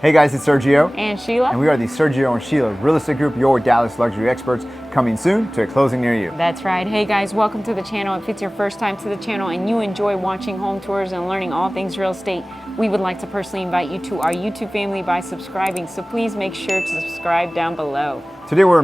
Hey guys, it's Sergio and Sheila, and we are the Sergio and Sheila Real Estate Group, your Dallas luxury experts, coming soon to a closing near you. That's right. Hey guys, welcome to the channel. If it's your first time to the channel and you enjoy watching home tours and learning all things real estate, we would like to personally invite you to our YouTube family by subscribing. So please make sure to subscribe down below. Today we're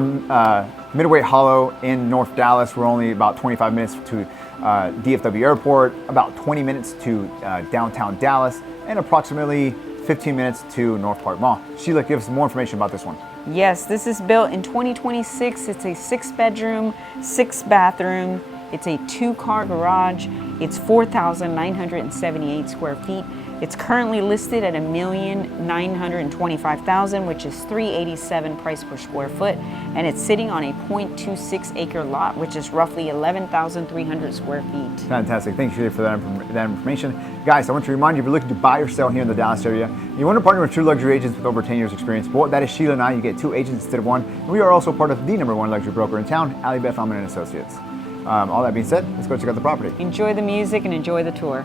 Midway Hollow in North Dallas. We're only about 25 minutes to DFW Airport, about 20 minutes to downtown Dallas, and approximately 15 minutes to North Park Mall. Sheila, give us more information about this one. Yes, this is built in 2026. It's a 6-bedroom, 6-bathroom. It's a 2-car garage. It's 4,978 square feet. It's currently listed at $1,925,000, which is $387 price per square foot, and it's sitting on a 0.26 acre lot, which is roughly 11,300 square feet. Fantastic. Thank you for that information. Guys, I want to remind you, if you're looking to buy or sell here in the Dallas area, you want to partner with true luxury agents with over 10 years experience. Well, that is Sheila and I. You get 2 agents instead of 1. And we are also part of the #1 luxury broker in town, Ali Beth Alman and Associates. All that being said, let's go check out the property. Enjoy the music and enjoy the tour.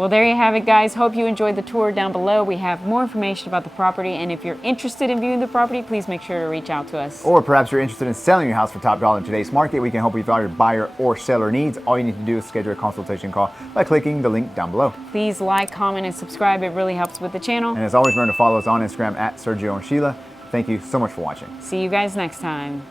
Well, there you have it, guys. Hope you enjoyed the tour. Down below we have more information about the property, and if you're interested in viewing the property, please make sure to reach out to us. Or perhaps you're interested in selling your house for top dollar in today's market. We can help you with all your buyer or seller needs. All you need to do is schedule a consultation call by clicking the link down below. Please like, comment, and subscribe. It really helps with the channel. And as always, remember to follow us on Instagram at Sergio and Sheila. Thank you so much for watching. See you guys next time.